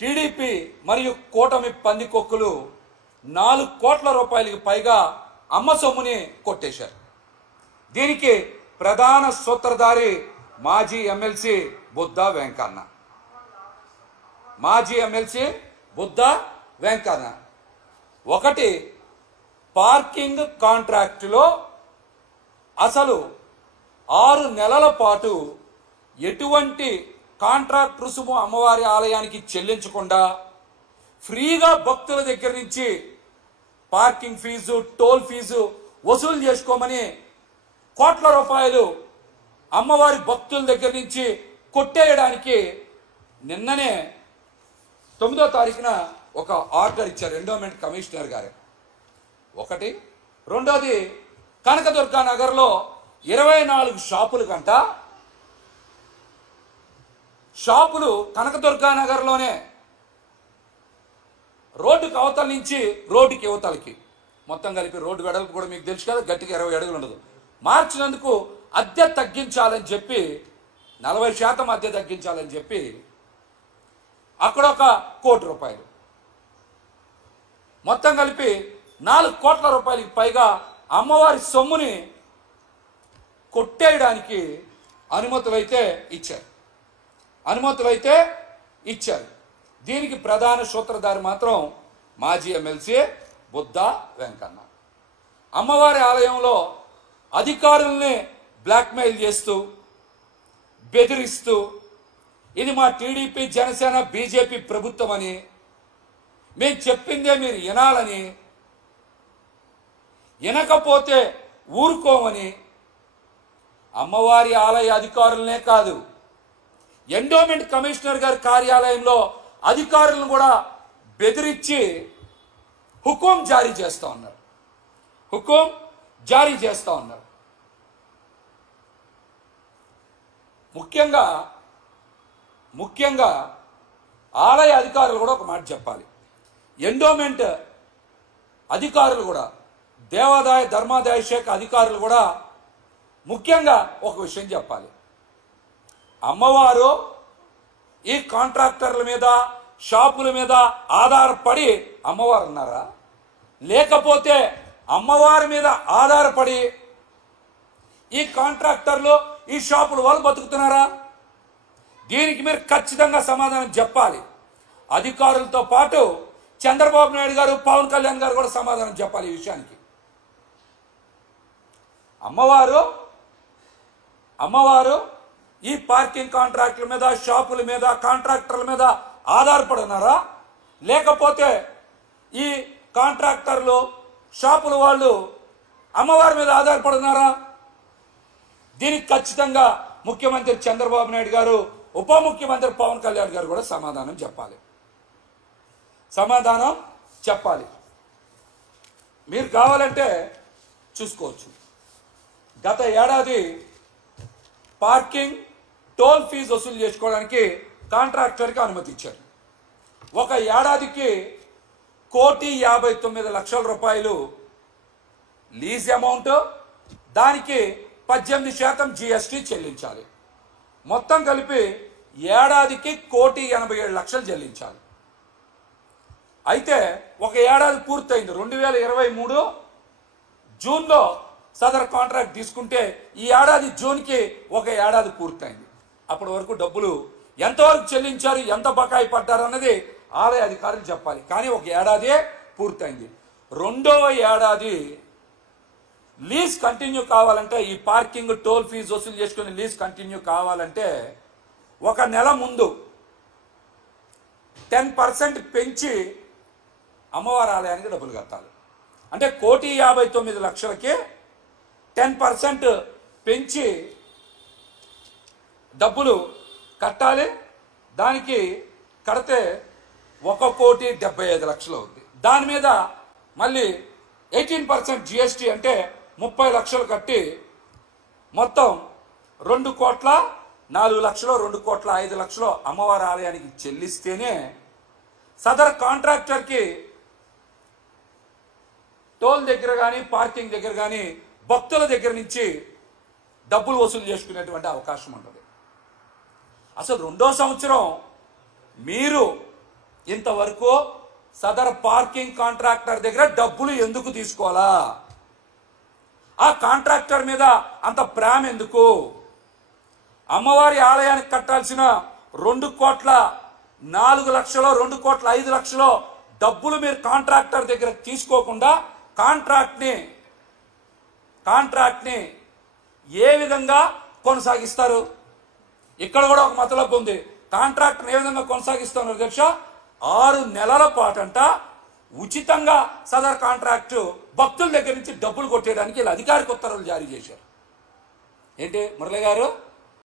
TDP మరియు కూటమి పందికొక్కులు 4 కోట్ల రూపాయలకు పైగా అమ్మ సొమ్ముని కొట్టేశారు. దీనికి ప్రధాన సూత్రధారి మాజీ ఎమ్మెల్సీ బుద్ధా వెంకన్న. ఒకటి, పార్కింగ్ కాంట్రాక్టులో అసలు 6 నెలల పాటు ఎటువంటి కాంట్రాక్ట్ రుసుము అమ్మవారి ఆలయానికి చెల్లించకుండా ఫ్రీగా భక్తుల దగ్గర నుంచి పార్కింగ్ ఫీజు, టోల్ ఫీజు వసూలు చేసుకోమని కోట్ల రూపాయలు అమ్మవారి భక్తుల దగ్గర నుంచి కొట్టేయడానికి నిన్ననే 9వ తారీఖున ఒక ఆర్డర్ ఇచ్చారు ఎండోమెంట్ కమిషనర్ గారు. ఒకటి. రెండోది, కనకదుర్గా నగర్లో 24 షాపులు కనకదుర్గా నగర్లోనే రోడ్డుకి అవతల నుంచి రోడ్డుకి యువతలకి మొత్తం కలిపి రోడ్డు వెడల్పు కూడా మీకు తెలుసు కదా, గట్టిగా 20 అడుగులు ఉండదు. మార్చినందుకు అద్దె తగ్గించాలని చెప్పి 40% అద్దె తగ్గించాలని చెప్పి అక్కడ 1 కోటి రూపాయలు, మొత్తం కలిపి 4 కోట్ల రూపాయలకి పైగా అమ్మవారి సొమ్ముని కొట్టేయడానికి అనుమతులైతే ఇచ్చారు. దీనికి ప్రధాన సూత్రధారి మాత్రం మాజీ ఎమ్మెల్సీ బుద్ధా వెంకన్న. అమ్మవారి ఆలయంలో అధికారుల్ని బ్లాక్మెయిల్ చేస్తూ, బెదిరిస్తూ, ఇది మా టీడీపీ, జనసేన, బీజేపీ ప్రభుత్వం అని, మేము చెప్పిందే మీరు వినాలని, వినకపోతే ఊరుకోమని అమ్మవారి ఆలయ అధికారులనే కాదు, ఎండోమెంట్ కమిషనర్ గారి కార్యాలయంలో అధికారులను కూడా బెదిరించి హుకుం జారీ చేస్తూ ఉన్నారు. ముఖ్యంగా ఆలయ అధికారులు కూడా ఒక మాట చెప్పాలి. ఎండోమెంట్ అధికారులు కూడా, దేవాదాయ ధర్మాదాయ శాఖ అధికారులు కూడా ముఖ్యంగా ఒక విషయం చెప్పాలి. అమ్మవారు ఈ కాంట్రాక్టర్ల మీద, షాపుల మీద ఆధారపడి అమ్మవారు ఉన్నారా, లేకపోతే అమ్మవారి మీద ఆధారపడి ఈ కాంట్రాక్టర్లు, ఈ షాపుల వాళ్ళు బతుకుతున్నారా? దీనికి మీరు ఖచ్చితంగా సమాధానం చెప్పాలి. అధికారులతో పాటు చంద్రబాబు నాయుడు గారు, పవన్ కళ్యాణ్ గారు కూడా సమాధానం చెప్పాలి ఈ విషయానికి. అమ్మవారు ఈ పార్కింగ్ కాంట్రాక్టుల మీద, షాపుల మీద, కాంట్రాక్టర్ల మీద ఆధారపడి ఉన్నారా, లేకపోతే ఈ కాంట్రాక్టర్లు, షాపుల వాళ్ళు అమ్మవారి మీద ఆధారపడి ఉన్నారా? దీనికి ఖచ్చితంగా ముఖ్యమంత్రి చంద్రబాబు నాయుడు గారు, ఉప ముఖ్యమంత్రి పవన్ కళ్యాణ్ గారు కూడా సమాధానం చెప్పాలి. మీరు కావాలంటే చూసుకోవచ్చు. గత ఏడాది పార్కింగ్, టోల్ ఫీజు వసూలు చేసుకోవడానికి కాంట్రాక్టర్కి అనుమతి ఇచ్చారు. ఒక ఏడాదికి 1,59,00,000 రూపాయలు లీజ్ అమౌంట్, దానికి 18% జీఎస్టీ చెల్లించాలి. మొత్తం కలిపి ఏడాదికి 1,87,00,000 చెల్లించాలి. అయితే ఒక ఏడాది పూర్తయింది. 2023 జూన్లో సదర్ కాంట్రాక్ట్ తీసుకుంటే ఈ ఏడాది జూన్కి ఒక ఏడాది పూర్తయింది. అప్పటి వరకు డబ్బులు ఎంతవరకు చెల్లించారు, ఎంత బకాయి పడ్డారు అన్నది ఆలయ అధికారులు చెప్పాలి. కానీ ఒక ఏడాదే పూర్తయింది. 2వ ఏడాది లీజ్ కంటిన్యూ కావాలంటే, ఈ పార్కింగ్, టోల్ ఫీజు వసూలు చేసుకుని లీజ్ కంటిన్యూ కావాలంటే ఒక నెల ముందు 10% పెంచి అమ్మవారి ఆలయానికి డబ్బులు కట్టాలి. అంటే 1,59,00,000కి 10% పెంచి డబ్బులు కట్టాలి. దానికి కడితే 1,75,00,000 అవుతుంది. దాని మీద మళ్ళీ 18% జిఎస్టీ అంటే 30,00,000 కట్టి మొత్తం 2,04,00,000, 2,05,00,000 అమ్మవారి ఆలయానికి చెల్లిస్తేనే సదర్ కాంట్రాక్టర్కి టోల్ దగ్గర కానీ, పార్కింగ్ దగ్గర కానీ, భక్తుల దగ్గర నుంచి డబ్బులు వసూలు చేసుకునేటువంటి అవకాశం ఉంటుంది. అసలు 2వ సంవత్సరం మీరు ఇంతవరకు సదర్ పార్కింగ్ కాంట్రాక్టర్ దగ్గర డబ్బులు ఎందుకు తీసుకోవాలా? ఆ కాంట్రాక్టర్ మీద అంత ప్రేమ ఎందుకు? అమ్మవారి ఆలయానికి కట్టాల్సిన 2,04,00,000 2,05,00,000 డబ్బులు మీరు కాంట్రాక్టర్ దగ్గర తీసుకోకుండా కాంట్రాక్ట్ని ఏ విధంగా కొనసాగిస్తారు? ఇక్కడ కూడా ఒక మతలబు ఉంది. కాంట్రాక్ట్ని ఏ విధంగా కొనసాగిస్తున్నారు అధ్యక్ష? 6 నెలల పాటంట ఉచితంగా సదర్ కాంట్రాక్టు భక్తుల దగ్గర నుంచి డబ్బులు కొట్టేయడానికి ఇలా అధికారిక ఉత్తర్వులు జారీ చేశారు. ఏంటి మురళి గారు?